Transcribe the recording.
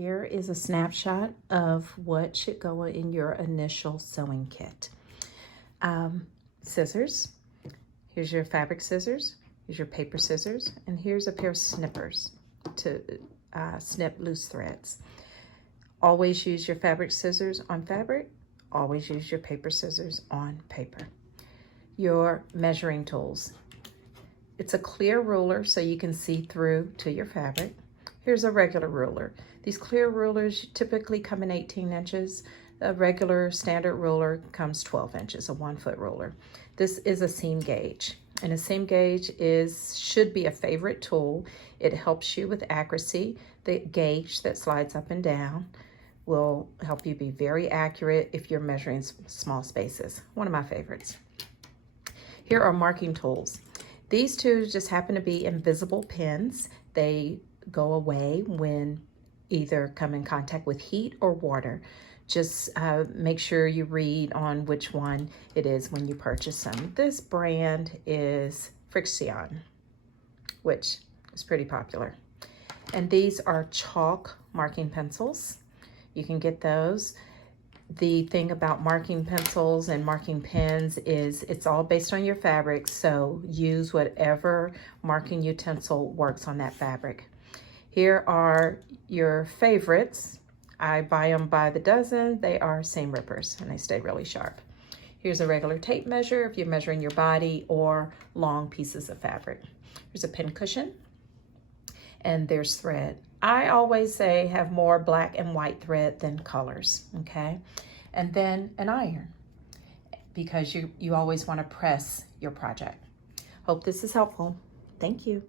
Here is a snapshot of what should go in your initial sewing kit. Scissors. Here's your fabric scissors. Here's your paper scissors. And here's a pair of snippers to snip loose threads. Always use your fabric scissors on fabric. Always use your paper scissors on paper. Your measuring tools. It's a clear ruler so you can see through to your fabric. Here's a regular ruler. These clear rulers typically come in 18 inches. A regular standard ruler comes 12 inches, a 1-foot ruler. This is a seam gauge, and a seam gauge should be a favorite tool. It helps you with accuracy. The gauge that slides up and down will help you be very accurate if you're measuring small spaces. One of my favorites. Here are marking tools. These two just happen to be invisible pins. They go away when either come in contact with heat or water. Just make sure you read on which one it is when you purchase them. This brand is Friction, which is pretty popular. And these are chalk marking pencils. You can get those. The thing about marking pencils and marking pens is it's all based on your fabric, so use whatever marking utensil works on that fabric. Here are your favorites. I buy them by the dozen. They are seam rippers and they stay really sharp. Here's a regular tape measure if you're measuring your body or long pieces of fabric. Here's a pin cushion and there's thread. I always say have more black and white thread than colors, okay? And then an iron because you always want to press your project. Hope this is helpful. Thank you.